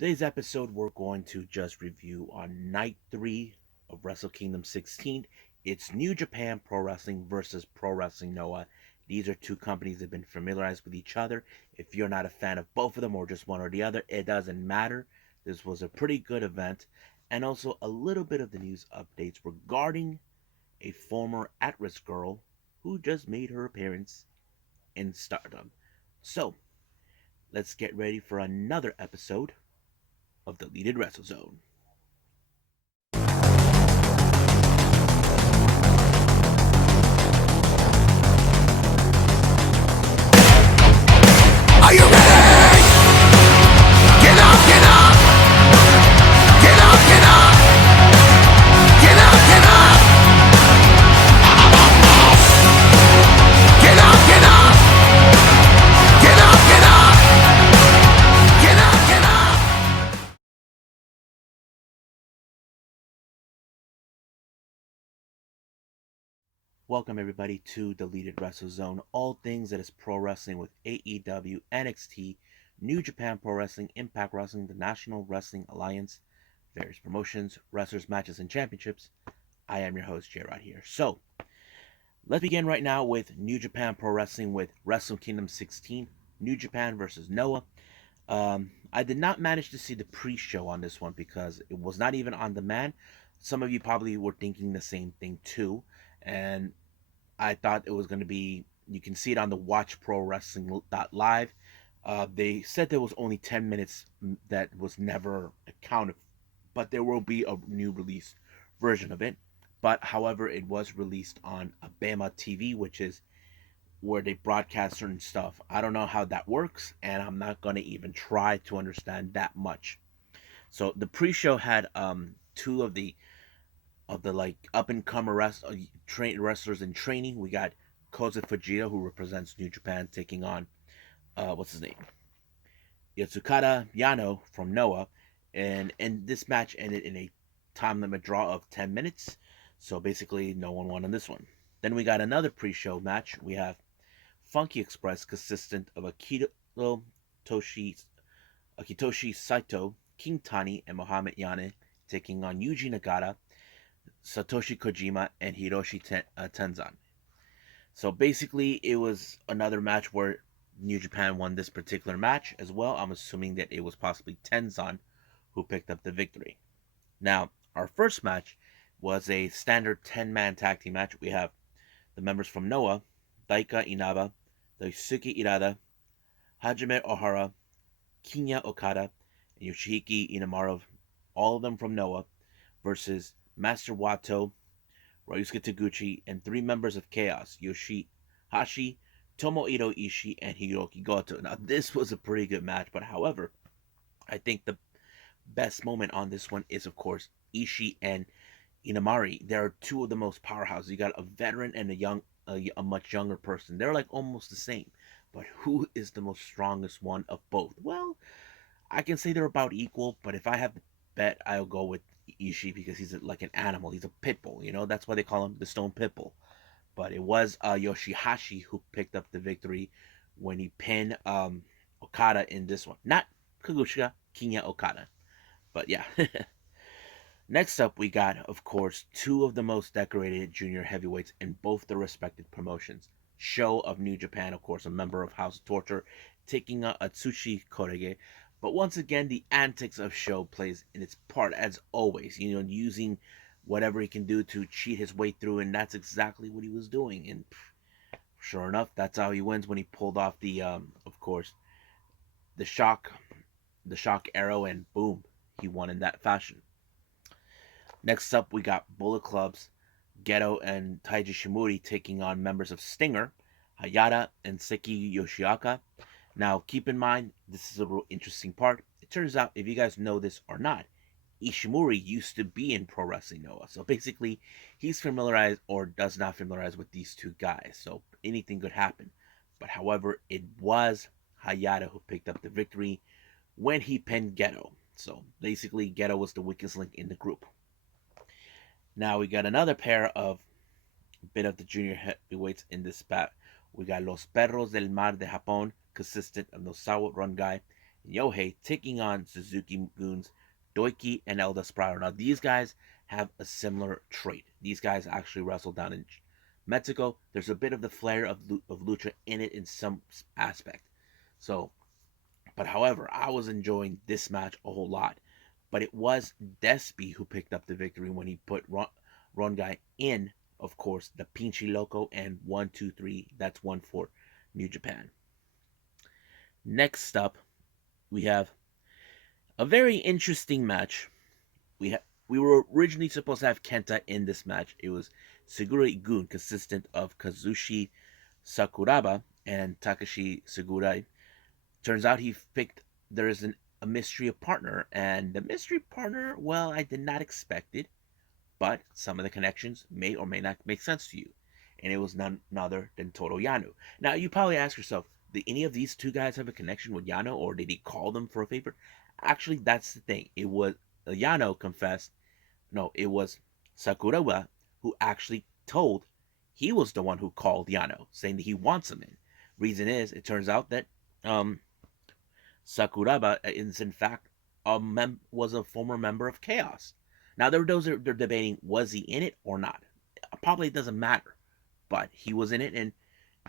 Today's episode, we're going to just review on night 3 of Wrestle Kingdom 16. It's New Japan Pro Wrestling versus Pro Wrestling Noah. These are two companies that have been familiarized with each other. If you're not a fan of both of them or just one or the other, it doesn't matter. This was a pretty good event. And also a little bit of the news updates regarding a former Actwres girl who just made her appearance in Stardom. So, let's get ready for another episode of the Deleted Wrestle Zone. Are you ready? Get up, get up! Get up, get up! Get up, get up! Get up, get up! Get up, get up! Get up, get up! Welcome everybody to Deleted Wrestle Zone. All things that is pro wrestling with AEW, NXT, New Japan Pro Wrestling, Impact Wrestling, the National Wrestling Alliance, various promotions, wrestlers, matches, and championships. I am your host, J-Rod here. So, let's begin right now with New Japan Pro Wrestling with Wrestle Kingdom 16, New Japan versus Noah. I did not manage to see the pre-show on this one because it was not even on demand. Some of you probably were thinking the same thing too, and I thought it was going to be, you can see it on the Watch Pro Wrestling Live. They said there was only 10 minutes that was never accounted, but there will be a new release version of it. But however, it was released on Abema TV, which is where they broadcast certain stuff. I don't know how that works, and I'm not going to even try to understand that much. So the pre-show had two of the like up and comer wrestlers in training. We got Koza Fujita, who represents New Japan, taking on what's his name, Yatsukata Yano from Noah, and this match ended in a time limit draw of 10 minutes. So basically, no one won on this one. Then we got another pre-show match. We have Funky Express, consistent of Akitoshi Saito, King Tani, and Mohamed Yane, taking on Yuji Nagata, Satoshi Kojima, and Hiroshi Tenzan. So basically, it was another match where New Japan won this particular match as well. I'm assuming that it was possibly Tenzan who picked up the victory. Now, our first match was a standard 10-man tag team match. We have the members from Noah, Daika Inaba, Daisuke Irada, Hajime Ohara, Kinya Okada, and Yoshihiki Inamura, all of them from Noah, versus Master Wato, Ryusuke Taguchi, and three members of Chaos, Yoshihashi, Tomohiro Ishii, and Hiroki Goto. Now, this was a pretty good match, but however, I think the best moment on this one is, of course, Ishii and Inamari. They're two of the most powerhouses. You got a veteran and a much younger person. They're like almost the same. But who is the most strongest one of both? Well, I can say they're about equal, but if I have to bet, I'll go with Ishii because he's like an animal. He's a pit bull, you know? That's why they call him the Stone Pit Bull. But it was Yoshihashi who picked up the victory when he pinned Okada in this one. Not Kaguchika, Kinya Okada. But yeah. Next up, we got, of course, two of the most decorated junior heavyweights in both their respective promotions. Show of New Japan, of course, a member of House of Torture, taking on Atsushi Korege. But once again, the antics of Show plays in its part, as always, using whatever he can do to cheat his way through, and that's exactly what he was doing. And sure enough, that's how he wins when he pulled off the, of course, the shock arrow, and boom, he won in that fashion. Next up, we got Bullet Club's Geto and Taiji Shimuri taking on members of Stinger, Hayata, and Seki Yoshiaka. Now, keep in mind, this is a real interesting part. It turns out, if you guys know this or not, Ishimori used to be in Pro Wrestling Noah. So basically, he's familiarized or does not familiarize with these two guys. So anything could happen. But however, it was Hayata who picked up the victory when he pinned Geto. So basically, Geto was the weakest link in the group. Now we got another pair of bit of the junior heavyweights in this bout. We got Los Perros del Mar de Japón, consistent of Nosawa Run Guy Yohei taking on Suzuki Goons, Doiki and El Desperado. Now, these guys have a similar trait. These guys actually wrestle down in Mexico. There's a bit of the flair of Lucha in it in some aspect. So, but however, I was enjoying this match a whole lot. But it was Despy who picked up the victory when he put Rongai in, of course, the Pinchy Loco and 1, 2, 3. That's one for New Japan. Next up, we have a very interesting match. We were originally supposed to have Kenta in this match. It was Segura Gun, consistent of Kazushi Sakuraba and Takashi Segurai. Turns out he picked there is a mystery partner, and the mystery partner, well, I did not expect it, but some of the connections may or may not make sense to you. And it was none other than Toru Yano. Now, you probably ask yourself, did any of these two guys have a connection with Yano, or did he call them for a favor? Actually, that's the thing. It was Yano confessed. No, it was Sakuraba who actually told he was the one who called Yano, saying that he wants him in. Reason is, it turns out that Sakuraba is in fact was a former member of Chaos. Now they're debating was he in it or not. Probably it doesn't matter, but he was in it and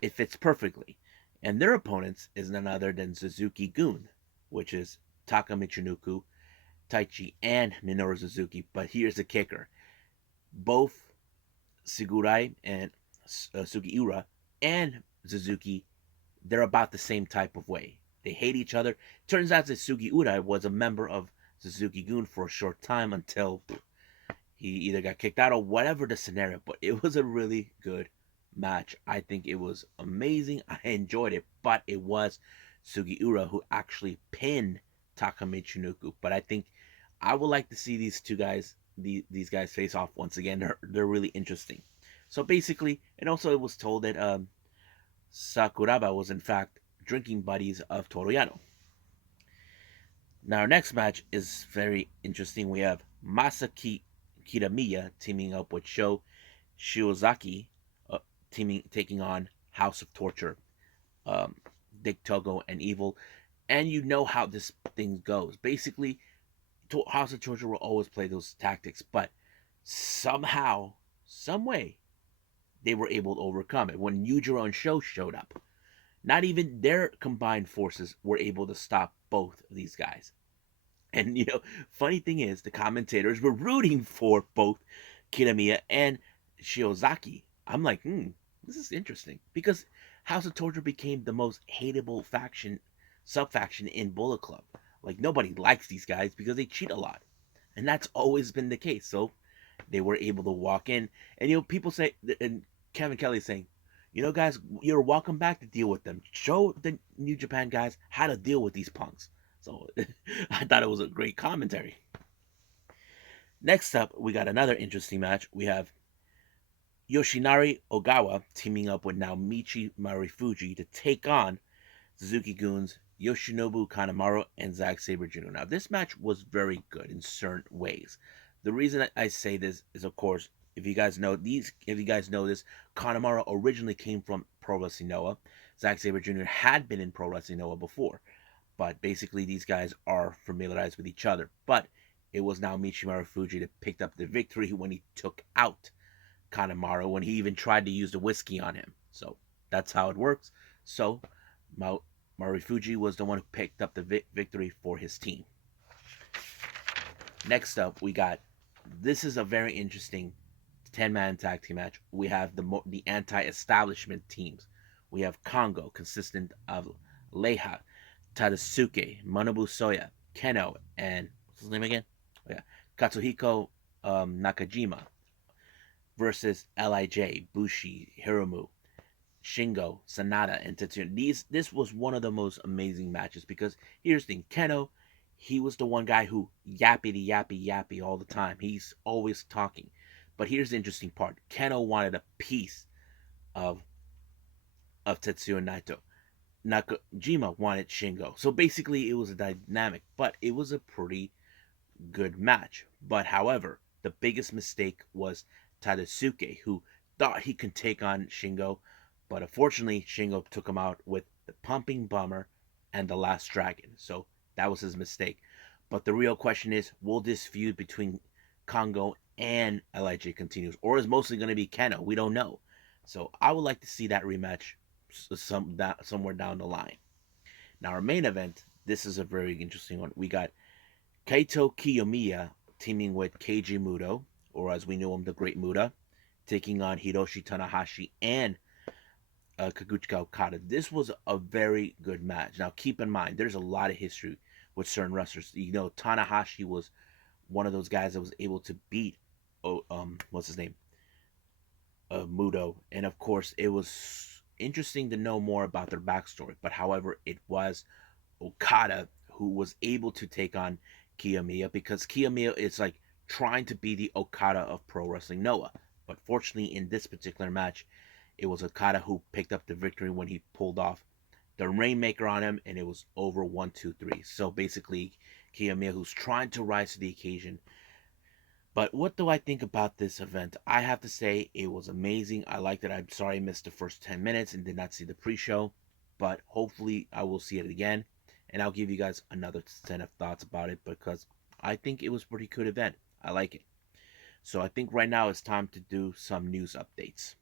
it fits perfectly. And their opponents is none other than Suzuki Gun, which is Taka Michinoku, Taichi, and Minoru Suzuki. But here's the kicker: both Segurai and Sugiura and Suzuki, they're about the same type of way. They hate each other. Turns out that Sugiura was a member of Suzuki Gun for a short time until he either got kicked out or whatever the scenario. But it was a really good match. I think it was amazing. I enjoyed it. But it was Sugiura who actually pinned Taka Michinoku. But I think I would like to see these two guys, these guys face off once again. They're really interesting. So basically, and also it was told that Sakuraba was in fact drinking buddies of Toru Yano. Now our next match is very interesting. We have Masaki Kitamiya teaming up with Sho Shiozaki, taking on House of Torture, um, Dick Togo and Evil. And you know how this thing goes. Basically, House of Torture will always play those tactics, but somehow, some way, they were able to overcome it. When Yujiro and Sho showed up, not even their combined forces were able to stop both of these guys. And funny thing is, the commentators were rooting for both Kitamiya and Shiozaki. I'm like, this is interesting because House of Torture became the most hateable sub-faction in Bullet Club. Like nobody likes these guys because they cheat a lot, and that's always been the case. So they were able to walk in, and people say, and Kevin Kelly saying, guys, you're welcome back to deal with them. Show the New Japan guys how to deal with these punks. So I thought it was a great commentary. Next up, we got another interesting match. We have Yoshinari Ogawa teaming up with Naomichi Marufuji to take on Suzuki Gun's Yoshinobu Kanemaru and Zack Sabre Jr. Now, this match was very good in certain ways. The reason I say this is, of course, if you guys know this, Kanemaru originally came from Pro Wrestling Noah. Zack Sabre Jr. had been in Pro Wrestling Noah before, but basically these guys are familiarized with each other. But it was Naomichi Marufuji that picked up the victory when he took out Kanemaru, when he even tried to use the whiskey on him. So that's how it works. So Marufuji was the one who picked up the victory for his team. Next up, we got, this is a very interesting 10-man tag team match. We have the anti-establishment teams. We have Kongo, consistent of Leiha, Tadasuke, Manabu Soya, Keno, and what's his name again? Oh, yeah, Katsuhiko Nakajima versus Lij, Bushi, Hiromu, Shingo, Sanada, and Tetsuya. This was one of the most amazing matches because here's the thing: Keno, he was the one guy who yappy all the time. He's always talking. But here's the interesting part: Keno wanted a piece of Tetsuya Naito. Nakajima wanted Shingo. So basically, it was a dynamic, but it was a pretty good match. But however, the biggest mistake was Tadasuke, who thought he could take on Shingo, but unfortunately, Shingo took him out with the Pumping Bummer and the Last Dragon. So That was his mistake. But the real question is, will this feud between Kongo and Lij continues, or is mostly going to be Keno? We don't know. So I would like to see that rematch somewhere down the line. Now our main event, this is a very interesting one. We got Kaito Kiyomiya teaming with Keiji Muto, or as we know him, the Great Muta, taking on Hiroshi Tanahashi and Kaguchika Okada. This was a very good match. Now keep in mind, there's a lot of history with certain wrestlers. You know, Tanahashi was one of those guys that was able to beat, what's his name, Muto, and of course it was interesting to know more about their backstory. But however, it was Okada who was able to take on Kiyomiya, because Kiyomiya is like trying to be the Okada of Pro Wrestling Noah. But fortunately, in this particular match, it was Okada who picked up the victory when he pulled off the Rainmaker on him, and it was over 1, 2, 3. So basically, Kiyomiya, who's trying to rise to the occasion. But what do I think about this event? I have to say it was amazing. I liked it. I'm sorry I missed the first 10 minutes and did not see the pre-show, but hopefully I will see it again, and I'll give you guys another set of thoughts about it, because I think it was a pretty good event. I like it. So I think right now it's time to do some news updates.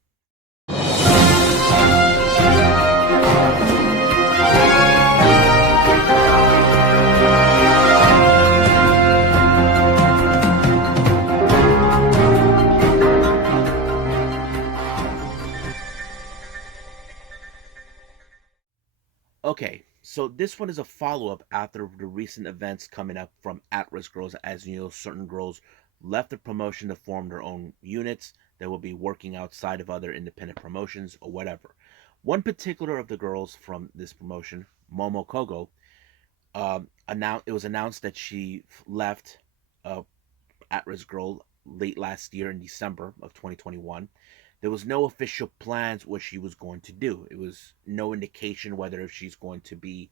Okay, so this one is a follow-up after the recent events coming up from Actwres girls. As you know, certain girls left the promotion to form their own units that will be working outside of other independent promotions or whatever. One particular of the girls from this promotion, Momo Kohgo, it was announced that she left uh, Actwres girl late last year in December of 2021. There was no official plans what she was going to do. It was no indication whether if she's going to be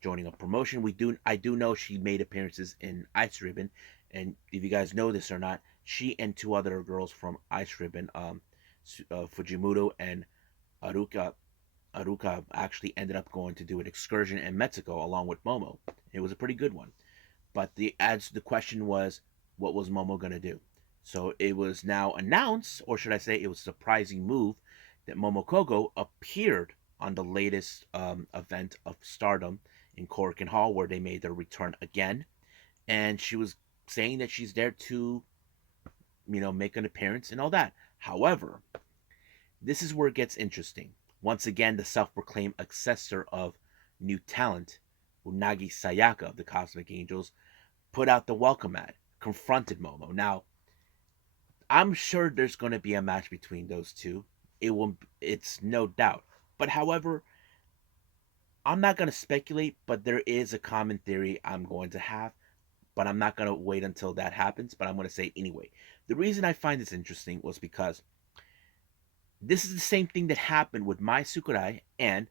joining a promotion. I do know she made appearances in Ice Ribbon, and if you guys know this or not, she and two other girls from Ice Ribbon, Fujimoto and Aruka actually ended up going to do an excursion in Mexico along with Momo. It was a pretty good one. But the question was, what was Momo gonna do? So it was now announced, or should I say, it was a surprising move that Momokogo appeared on the latest event of Stardom in Korakuen Hall, where they made their return again, and she was saying that she's there to, make an appearance and all that. However, this is where it gets interesting. Once again, the self-proclaimed successor of new talent, Unagi Sayaka of the Cosmic Angels, put out the welcome ad, confronted Momo. Now, I'm sure there's going to be a match between those two. It's no doubt. But however, I'm not going to speculate, but there is a common theory I'm going to have, but I'm not going to wait until that happens, but I'm going to say it anyway. The reason I find this interesting was because this is the same thing that happened with Mai Sakurai and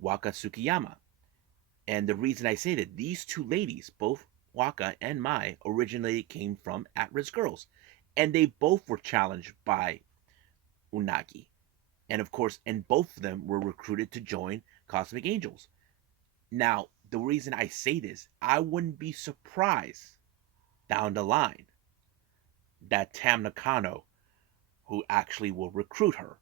Waka Tsukiyama. And the reason I say that, these two ladies, both Waka and Mai, originally came from At-Risk Girls. And they both were challenged by Unagi. And of course, and both of them were recruited to join Cosmic Angels. Now, the reason I say this, I wouldn't be surprised down the line that Tam Nakano, who actually will recruit her.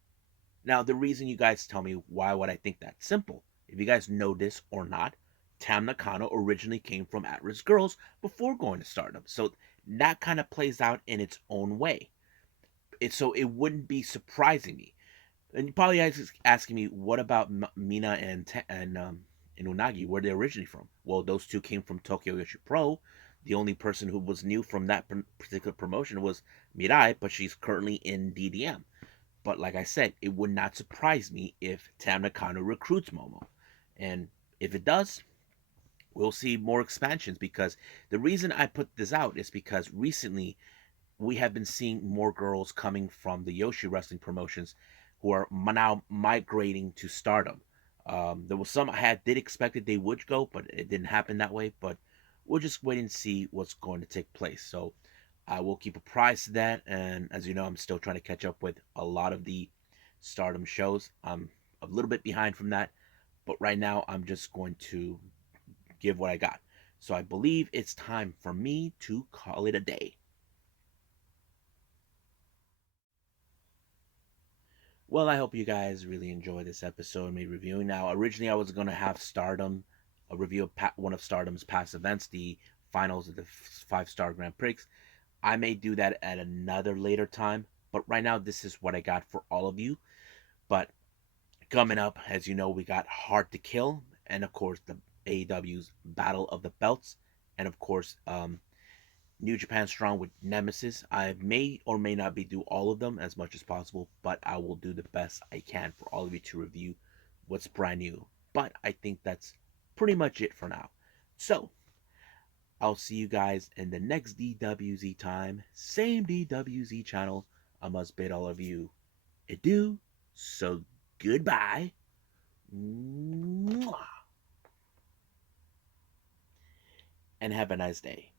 Now, the reason you guys tell me why would I think that? Simple. If you guys know this or not, Tam Nakano originally came from At-Risk Girls before going to Stardom. So that kind of plays out in its own way. So it wouldn't be surprising me. And you probably asking me, what about Mina and Unagi? Where they originally from? Well, those two came from Tokyo Yoshi Pro. The only person who was new from that particular promotion was Mirai, but she's currently in DDM. But like I said, it would not surprise me if Tam Nakano recruits Momo. And if it does, we'll see more expansions, because the reason I put this out is because recently we have been seeing more girls coming from the Yoshi Wrestling promotions who are now migrating to Stardom. There was some did expect that they would go, but it didn't happen that way. But we'll just wait and see what's going to take place. So I will keep apprised to that. And as you know, I'm still trying to catch up with a lot of the Stardom shows. I'm a little bit behind from that, but right now I'm just going to give what I got. So I believe it's time for me to call it a day. Well, I hope you guys really enjoy this episode, me reviewing. Now, originally I was going to have Stardom, a review of one of Stardom's past events, the finals of the 5-star Grand Prix. I may do that at another later time, but right now this is what I got for all of you. But coming up, as you know, we got Hard to Kill, and of course the AEW's Battle of the Belts, and of course New Japan Strong with Nemesis. I may or may not be do all of them as much as possible, but I will do the best I can for all of you to review what's brand new. But I think that's pretty much it for now. So I'll see you guys in the next DWZ time, same DWZ channel. I must bid all of you adieu. So goodbye. Mwah. And have a nice day.